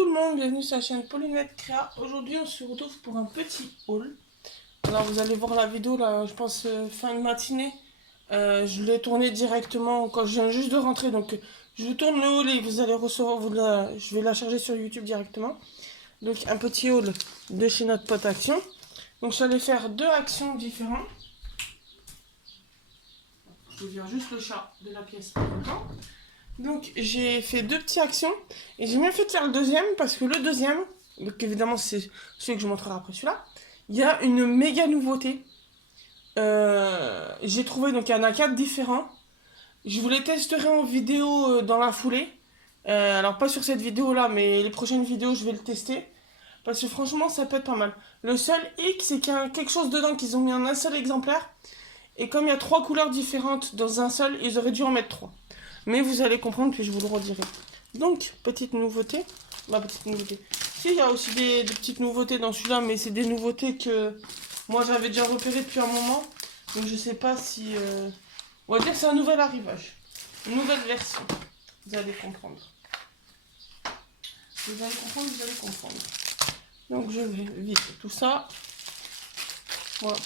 tout le monde, bienvenue sur la chaîne Paulinette Créa. Aujourd'hui on se retrouve pour un petit haul. Alors vous allez voir la vidéo là, je pense fin de matinée. Je l'ai tourné directement quand je viens juste de rentrer. Donc je vous tourne le haul et vous allez recevoir, je vais la charger sur YouTube directement. Donc un petit haul de chez notre pote Action. Donc je suis allé faire deux actions différentes. Je vous vire juste le chat de la pièce en même temps. Donc j'ai fait deux petites actions et j'ai bien fait de faire le deuxième parce que le deuxième, donc évidemment c'est celui que je montrerai après celui-là, il y a une méga nouveauté. J'ai trouvé, donc il y en a 4 différents. Je vous les testerai en vidéo dans la foulée. Alors pas sur cette vidéo là, mais les prochaines vidéos je vais le tester. Parce que franchement ça peut être pas mal. Le seul hic c'est qu'il y a quelque chose dedans qu'ils ont mis en un seul exemplaire. Et comme il y a 3 couleurs différentes dans un seul, ils auraient dû en mettre 3. Mais vous allez comprendre, puis je vous le redirai. Donc, petite nouveauté. Petite nouveauté. Si, il y a aussi des petites nouveautés dans celui-là, mais c'est des nouveautés que moi j'avais déjà repérées depuis un moment. Donc je sais pas si... On va dire que c'est un nouvel arrivage. Une nouvelle version. Vous allez comprendre. Vous allez comprendre. Donc je vais vider tout ça. Voilà,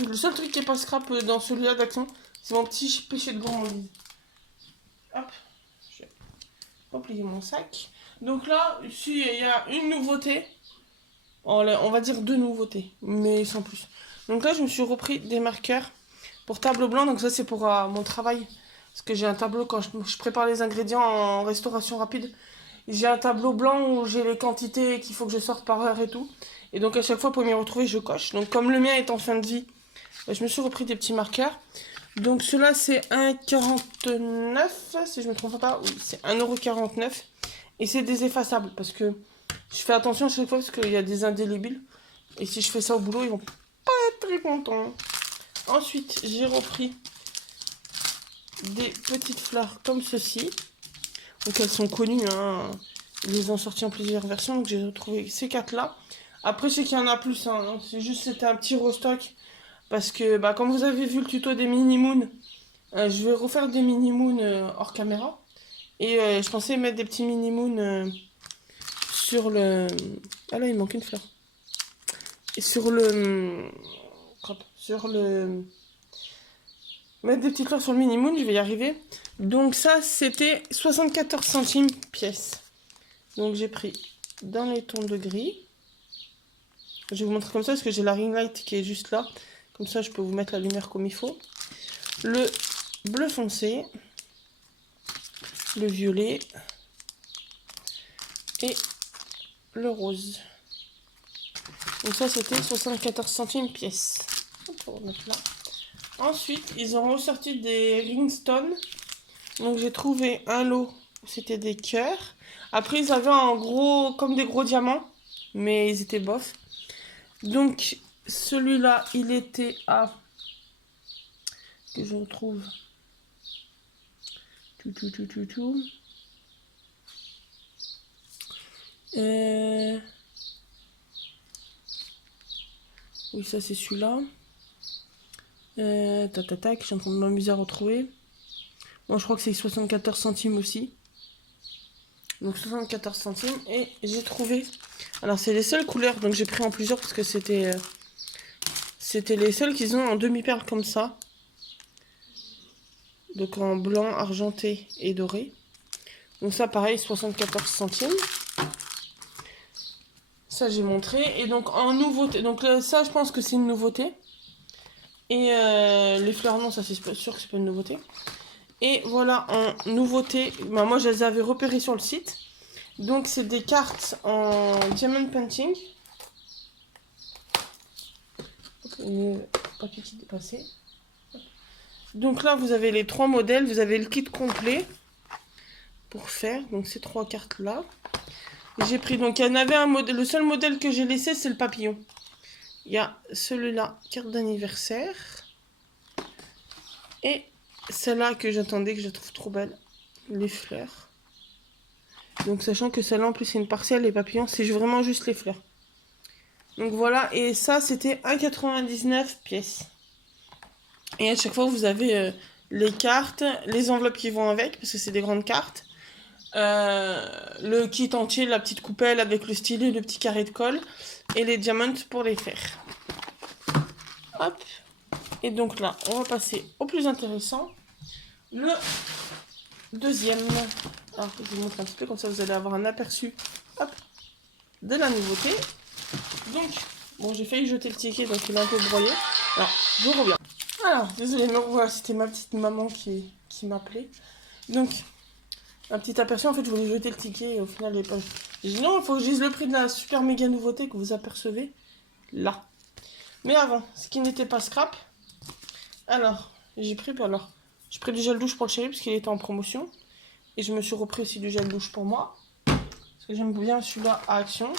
le seul truc qui n'est pas scrap dans celui-là d'action, c'est mon petit péché de gourmandise. Hop, je vais replier mon sac. Donc là, ici, il y a une nouveauté. On va dire 2 nouveautés, mais sans plus. Donc là, je me suis repris des marqueurs pour tableau blanc. Donc ça, c'est pour mon travail. Parce que j'ai un tableau quand je prépare les ingrédients en restauration rapide. J'ai un tableau blanc où j'ai les quantités qu'il faut que je sorte par heure et tout. Et donc à chaque fois pour m'y retrouver, je coche. Donc comme le mien est en fin de vie, je me suis repris des petits marqueurs. Donc ceux-là c'est 1,49 si je ne me trompe pas. Oui, c'est 1,49 €. Et c'est des effaçables parce que je fais attention à chaque fois parce qu'il y a des indélébiles. Et si je fais ça au boulot, ils vont pas être très contents. Ensuite, j'ai repris des petites fleurs comme ceci. Donc elles sont connues, hein. Ils les ont sorties en plusieurs versions. Donc j'ai retrouvé ces 4-là. Après, je sais qu'il y en a plus. Hein. C'est juste c'était un petit restock. Parce que, comme vous avez vu le tuto des mini-moons, je vais refaire des mini-moons hors caméra. Et je pensais mettre des petits mini-moons sur le... Ah là, il manque une fleur. Et sur le... Mettre des petites fleurs sur le mini-moon, je vais y arriver. Donc ça, c'était 74 centimes pièce. Donc j'ai pris dans les tons de gris. Je vais vous montrer comme ça parce que j'ai la ring light qui est juste là. Comme ça, je peux vous mettre la lumière comme il faut. Le bleu foncé. Le violet. Et le rose. Donc ça, c'était 74 centimes pièce. On va remettre là. Ensuite, ils ont ressorti des ringstones. Donc j'ai trouvé un lot où c'était des cœurs. Après, ils avaient en gros, comme des gros diamants. Mais ils étaient bof. Donc, celui-là, il était à... Que je retrouve... Oui, ça c'est celui-là. Je suis en train de m'amuser à retrouver. Moi, je crois que c'est 74 centimes aussi. Donc 74 centimes. Et j'ai trouvé... Alors, c'est les seules couleurs. Donc, j'ai pris en plusieurs parce que c'était les seules qu'ils ont en demi-perle comme ça. Donc, en blanc, argenté et doré. Donc, ça, pareil, 74 centimes. Ça, j'ai montré. Et donc, en nouveauté... Donc, ça, je pense que c'est une nouveauté. Et les fleurs, non, ça, c'est sûr que c'est pas une nouveauté. Et voilà, en nouveauté, moi je les avais repérées sur le site. Donc c'est des cartes en diamond painting. Le papier qui est dépassé. Donc là vous avez les 3 modèles, vous avez le kit complet pour faire. Donc ces 3 cartes là. J'ai pris, donc il y en avait un modèle, le seul modèle que j'ai laissé c'est le papillon. Il y a celui-là, carte d'anniversaire. Et celle-là que j'attendais, que je trouve trop belle, les fleurs. Donc sachant que celle-là en plus c'est une partielle, les papillons c'est vraiment juste les fleurs. Donc voilà, et ça c'était 1,99 pièce. Et à chaque fois vous avez les cartes, les enveloppes qui vont avec, parce que c'est des grandes cartes. le kit entier, la petite coupelle avec le stylet, le petit carré de colle et les diamants pour les faire. Hop. Et donc là, on va passer au plus intéressant. Le deuxième. Alors, je vous montre un petit peu, comme ça vous allez avoir un aperçu, hop, de la nouveauté. Donc, bon, j'ai failli jeter le ticket, donc il est un peu broyé. Alors, je reviens. Alors, désolé, mais voilà, c'était ma petite maman qui m'appelait. Donc, un petit aperçu, en fait, je voulais jeter le ticket et au final, il n'est pas... J'ai dit non, il faut que je dise le prix de la super méga nouveauté que vous apercevez là. Mais avant, ce qui n'était pas scrap. Alors, j'ai pris du gel douche pour le chéri parce qu'il était en promotion. Et je me suis repris aussi du gel douche pour moi. Parce que j'aime bien celui-là à Action.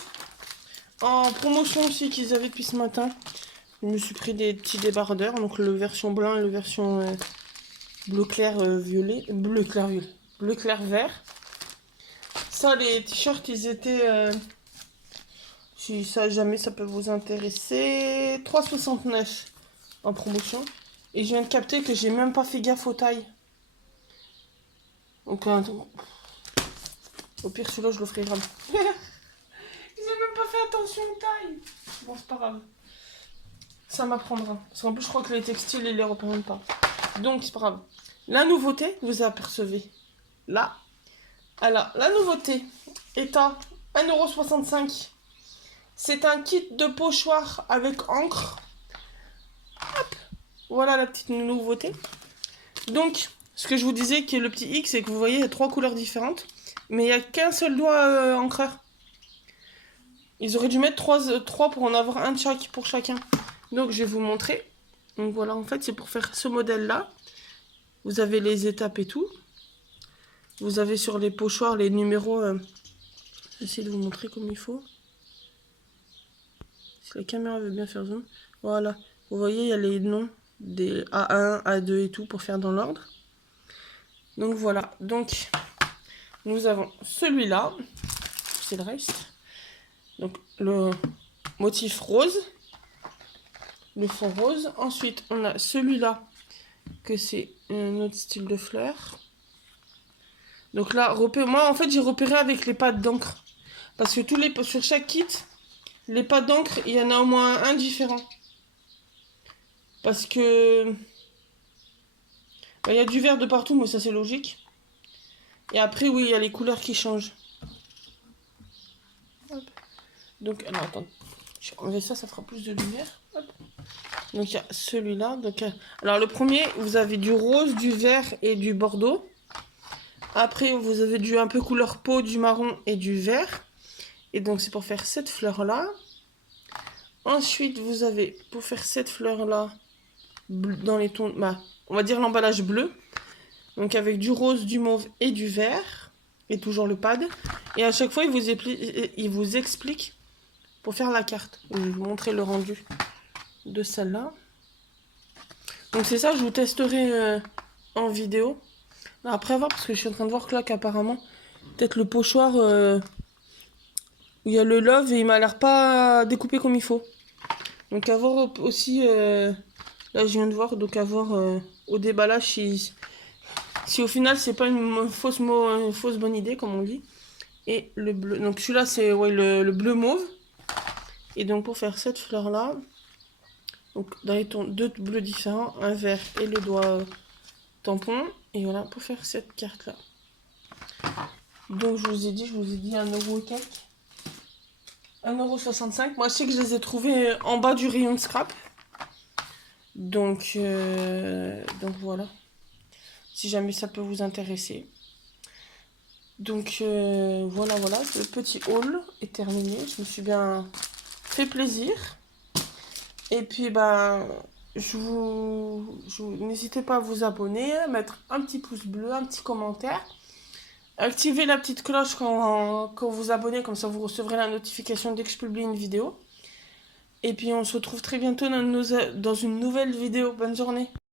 En promotion aussi qu'ils avaient depuis ce matin. Je me suis pris des petits débardeurs. Donc le version blanc et le version bleu clair violet. Bleu clair violet. Bleu clair vert. Ça, les t-shirts, ils étaient... si ça jamais ça peut vous intéresser. 3,69 en promotion. Et je viens de capter que j'ai même pas fait gaffe aux tailles. Donc au pire celui-là je l'offrirai vraiment. J'ai même pas fait attention aux tailles. Bon c'est pas grave. Ça m'apprendra. Parce qu'en plus je crois que les textiles ils les représentent pas. Donc c'est pas grave. La nouveauté, vous apercevez là. Alors la nouveauté est à 1,65 €. C'est un kit de pochoir avec encre. Hop. Voilà la petite nouveauté. Donc, ce que je vous disais qui est le petit X, c'est que vous voyez, il y a 3 couleurs différentes. Mais il n'y a qu'un seul doigt encreur. Ils auraient dû mettre 3 pour en avoir un de chaque pour chacun. Donc, je vais vous montrer. Donc voilà, en fait, c'est pour faire ce modèle-là. Vous avez les étapes et tout. Vous avez sur les pochoirs les numéros. J'essaie de vous montrer comme il faut. Si la caméra veut bien faire zoom. Voilà. Vous voyez, il y a les noms des A1, A2 et tout pour faire dans l'ordre. Donc voilà. Donc, nous avons celui-là. C'est le reste. Donc, le motif rose. Le fond rose. Ensuite, on a celui-là. Que c'est un autre style de fleur. Donc là, moi, en fait, j'ai repéré avec les pattes d'encre. Parce que sur chaque kit, les pattes d'encre, il y en a au moins un différent. Parce que... il y a du vert de partout, mais ça, c'est logique. Et après, oui, il y a les couleurs qui changent. Hop. Donc, alors, attends. Je vais enlever ça, ça fera plus de lumière. Hop. Donc, il y a celui-là. Donc, alors, le premier, vous avez du rose, du vert et du bordeaux. Après, vous avez du un peu couleur peau, du marron et du vert. Et donc, c'est pour faire cette fleur-là. Ensuite, vous avez, pour faire cette fleur-là, dans les tons... on va dire l'emballage bleu. Donc, avec du rose, du mauve et du vert. Et toujours le pad. Et à chaque fois, il vous explique pour faire la carte. Je vais vous montrer le rendu de celle-là. Donc, c'est ça, je vous testerai en vidéo. Après voir, parce que je suis en train de voir que là, qu'apparemment, peut-être le pochoir, où il y a le love et il m'a l'air pas découpé comme il faut. Donc à voir aussi, là je viens de voir, donc à voir au déballage si au final c'est pas une fausse bonne idée comme on dit. Et le bleu, donc celui-là c'est ouais, le bleu mauve. Et donc pour faire cette fleur là, donc dans les tons deux bleus différents, un vert et le doigt tampon. Et voilà pour faire cette carte là. Donc je vous ai dit 1€ et quelques. 1,65 €. Moi je sais que je les ai trouvés en bas du rayon de scrap. Donc voilà. Si jamais ça peut vous intéresser. Donc voilà. Le petit haul est terminé. Je me suis bien fait plaisir. Et puis n'hésitez pas à vous abonner, à mettre un petit pouce bleu, un petit commentaire. Activez la petite cloche quand vous abonnez, comme ça vous recevrez la notification dès que je publie une vidéo. Et puis on se retrouve très bientôt dans une nouvelle vidéo. Bonne journée.